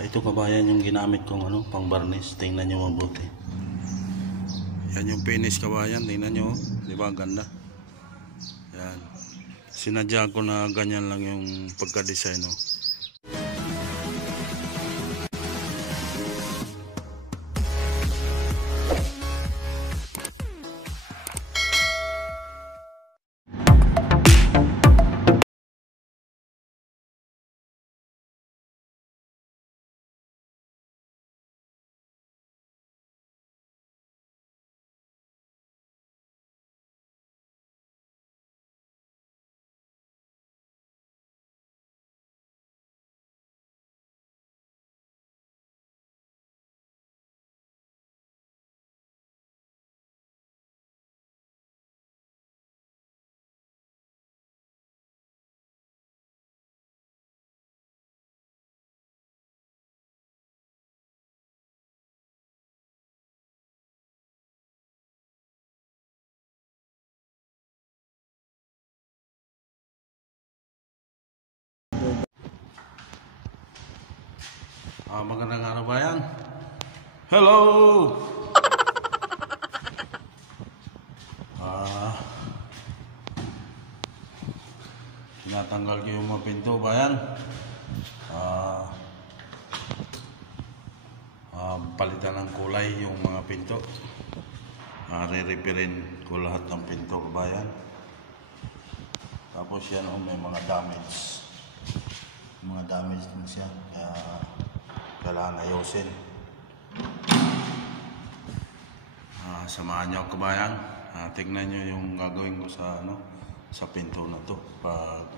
Ito kabayan yung ginamit kong pang varnish. Tingnan nyo mabuti. Yan yung finish kabayan. Tingnan nyo. Diba ganda? Yan. Sinadya ko na ganyan lang yung pagka-design. Magandang araw bayan. Hello! Tinatanggal ko yung mga pinto bayan. Palitan ng kulay yung mga pinto. Re-repairin ko lahat ng pinto kabayan. Tapos yan may mga damage. Mga damage din siya. Kailangan ayusin. Samahan niyo ako kabayan. Tignan niyo yung gagawin ko sa pinto na to pag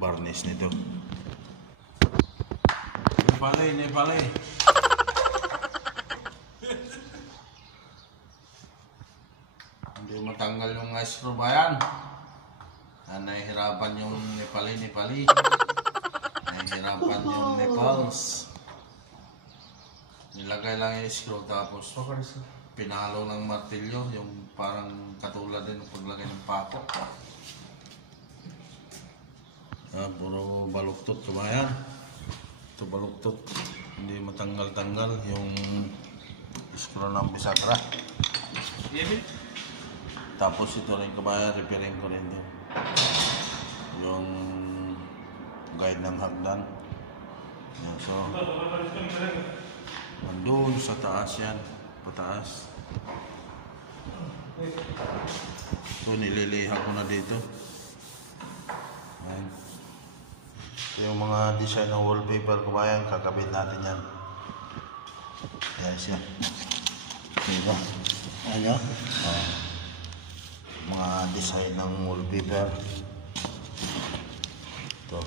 varnish nito. Nepali. Hindi matanggal yung screw bayan. Nahihirapan yung Nepali. Nahihirapan yung Nepals. Nilagay lang yung screw tapos pinalo ng martilyo, yung parang katulad din ng paglagay ng pako. Puro baluktot kabayan. Ito baluktot. Hindi matanggal-tanggal yung screw ng bisagra. Tapos ito rin kabayan, repairing ko rin din yung guide ng hagdan. Yan, so andun sa taas yan, pataas. So nililiha ko na dito. Ayan. So, yung mga design ng wallpaper kabayan, kakabit natin yan. Ayan siya. Diba? Ayan. Mga design ng wallpaper. Ito.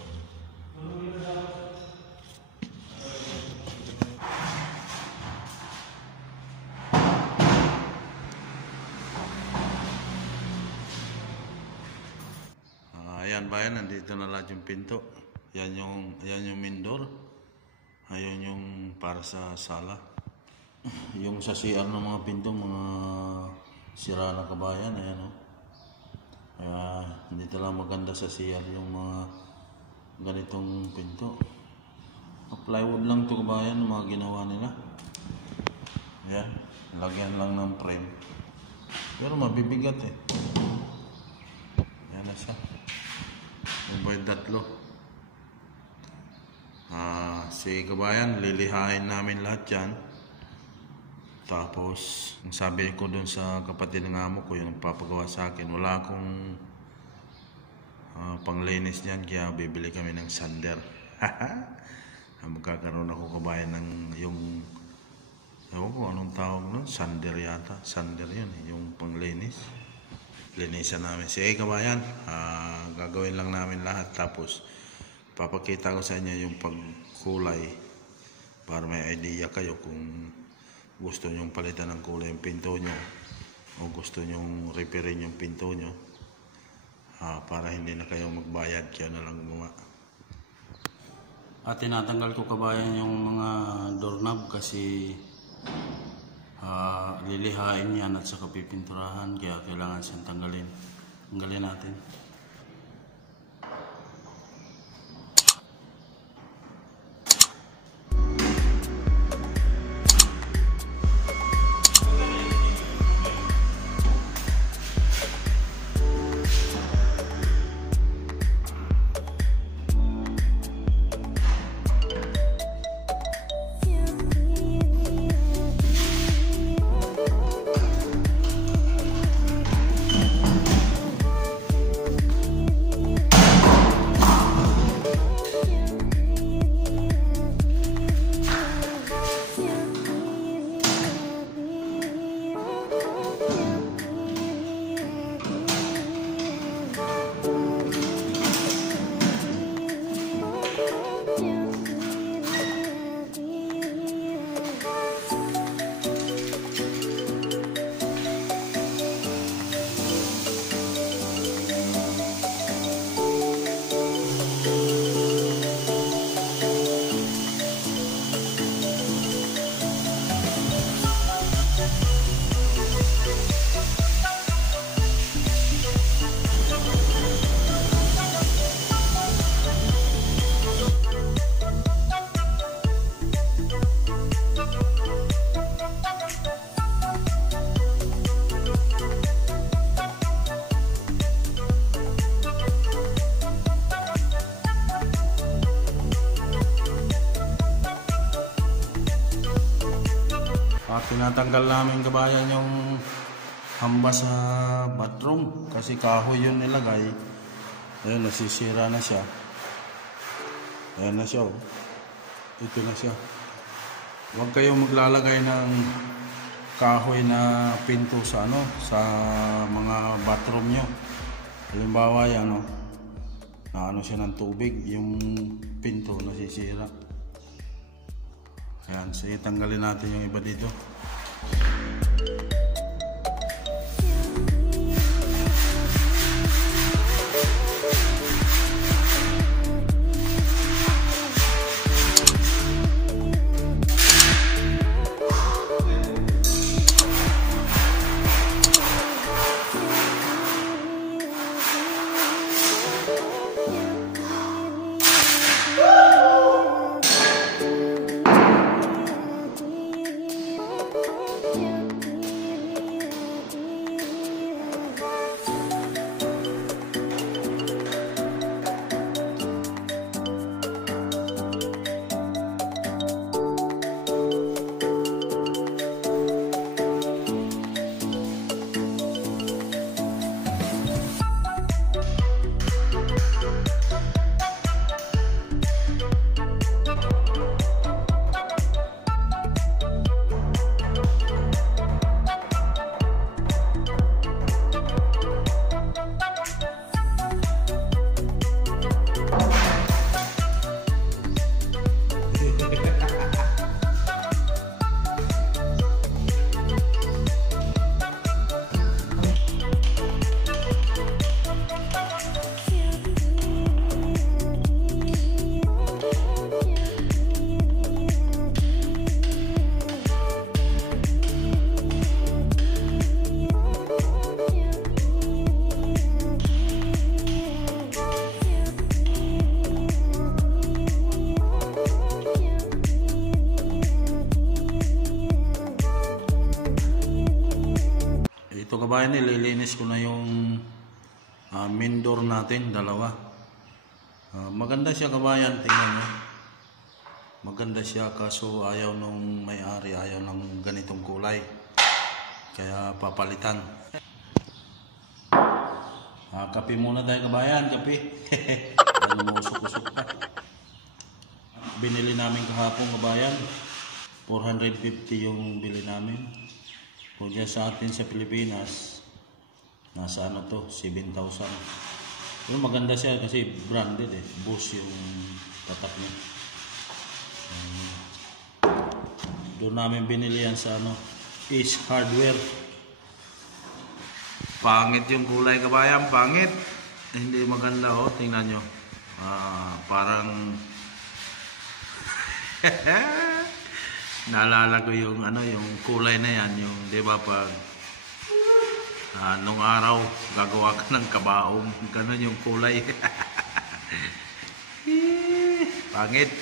Ayan bayan, nandito na lahat yung pinto. Yan yung main door. Ayun yung para sa sala. Yung sa CR ng mga pinto, mga sira na kabayan. Ayan Kaya hindi talaga maganda sa CR yung mga ganitong pinto. Plywood lang to kabayan, yung mga ginawa nila. Ayan, lagyan lang ng frame. Pero mabibigat Ayan na siya. Yung by tatlo. Sige kabayan, lilihain namin lahat yan. Tapos, ang sabi ko dun sa kapatid ng amo ko, yung papagawa sa akin, wala akong panglinis niyan, kaya bibili kami ng sander. Magkakaroon ako kabayan ng yung, ewan ko anong tawag nun, sander yata. Sander yun, yung panglinis. Linisan namin. Sige kabayan, gagawin lang namin lahat. Tapos, papakita ko sa inyo yung pagkulay para may idea kayo kung gusto nyong palitan ng kulay yung pinto nyo o gusto nyong repairin yung pinto nyo, para hindi na kayo magbayad, kaya na lang gumawa. At tinatanggal ko kabayan yung mga doorknob kasi lilihain yan at saka pipinturahan, kaya kailangan siyang tanggalin. Tanggalin natin. Tinatanggal namin kabayan yung hamba sa bathroom kasi kahoy yun nilagay. Ayun, nasisira na siya. Ayan na siya, oh. Ito na siya. Huwag kayong maglalagay ng kahoy na pinto sa sa mga bathroom nyo. Halimbawa yan, na siya ng tubig, yung pinto nasisira. Ayan, sige, tanggalin natin yung iba dito. Ito kabayan, nililinis ko na yung main door natin, dalawa. Maganda siya kabayan, tingnan nyo. Maganda siya kaso ayaw nung may-ari, ayaw ng ganitong kulay. Kaya papalitan. Kape muna tayo kabayan, kape. Ano mo usok-usok pa. Binili namin kahapon kabayan. 450 yung bili namin. Kung dyan sa atin sa Pilipinas, nasa 7,000. Yung maganda siya kasi branded Bosch yung tatak niya. Doon namin binili yan sa Ace Hardware. Pangit yung kulay kabayan, pangit. Hindi maganda, tingnan nyo. Parang naalala ko yung yung kulay na yan, yung 'di ba pag nung araw gagawa ka ng kabaong, ganun yung kulay. Pangit.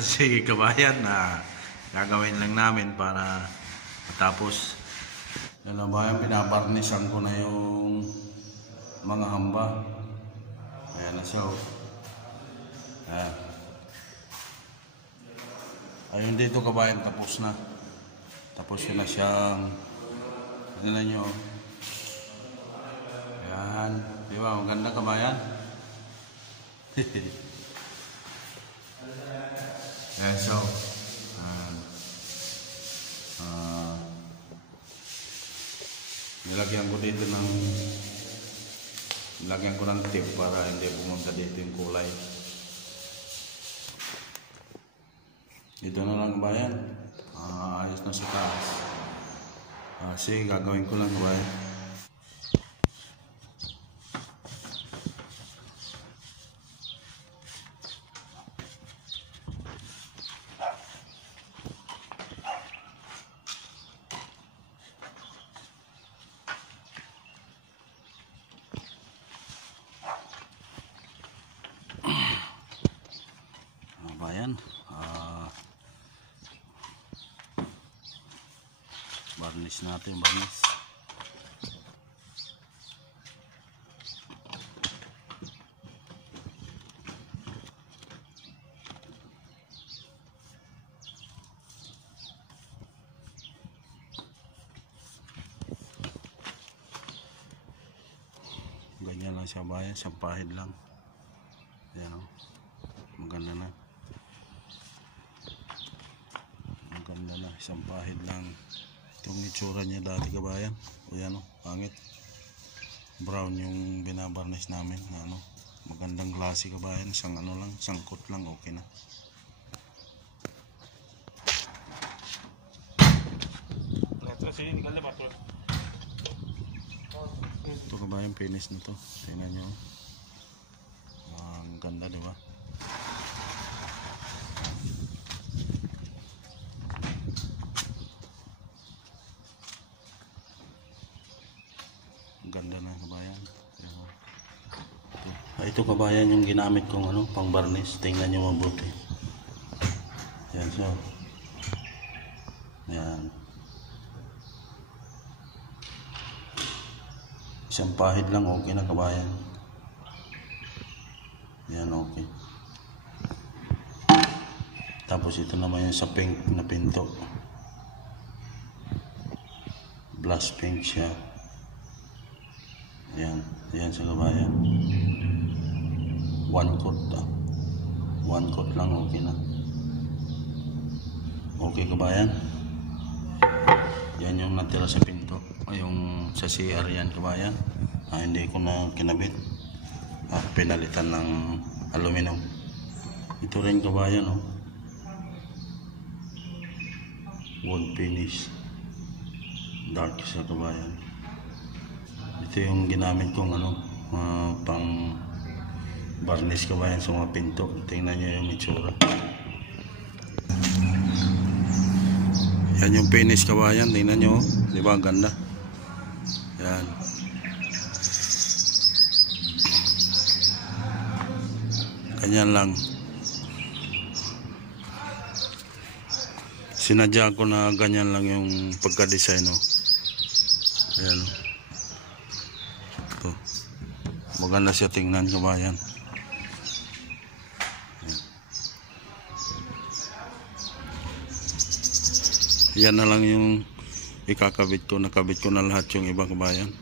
Sige kabayan, gagawin lang namin para matapos. Yan na bayan, pinabarnisan ko na yung mga hamba. Ayan na siya. Ayan. Ayun dito kabayan, tapos na. Tapos yun na siyang, tingnan nyo. Ayan. Di ba? Maganda kabayan. Ayan, so. Nilagyan ko dito nilagyan ko ng tip para hindi pumunta dito yung kulay. Dito na lang bayan. Ayos na sa taas. Sige, gagawin ko lang bayan. Bayan. Varnish natin, varnish. Ganyan lang siya bayan, isang pahid lang. Ayan o. Maganda na. Maganda na, isang pahid lang. Itong itsura niya dati kabayan. O yan o, pangit. Brown yung binabarnish namin. Ano, magandang klase kabayan. Isang ano lang, isang coat lang, okay na. Ito kabayan, finish na to. Tingnan nyo. Ang ganda, di ba? Ganda na kabayan. Ito kabayan yung ginamit kong ano, pang varnish. Tingnan nyo mabuti. Yan, so. Yan. Isang pahid lang, okay na kabayan. Yan, okay. Tapos ito naman yung sa pink na pinto. Blush pink siya. Yan, yan sa kabayan. One coat lang, okay na. Okay kabayan. Yan yung natira sa pinto. Yung sa CR yan kabayan. Hindi ko na kinabit. Pinalitan ng aluminum. Ito rin kabayan, oh. Wood finish. Dark sa kabayan. Ito yung ginamit kong ano, pang varnish kabayan sa mga pinto. Tingnan nyo yung itsura. Yan yung finish kabayan. Tingnan nyo, di ba? Ang ganda. Yan. Ganyan lang. Sinadya ko na ganyan lang yung pagka-design, oh. Ayan, oh. Ito. Maganda siya tingnan kabayan. Yan na lang yung ikakabit ko. Nakabit ko na lahat yung iba kabayan.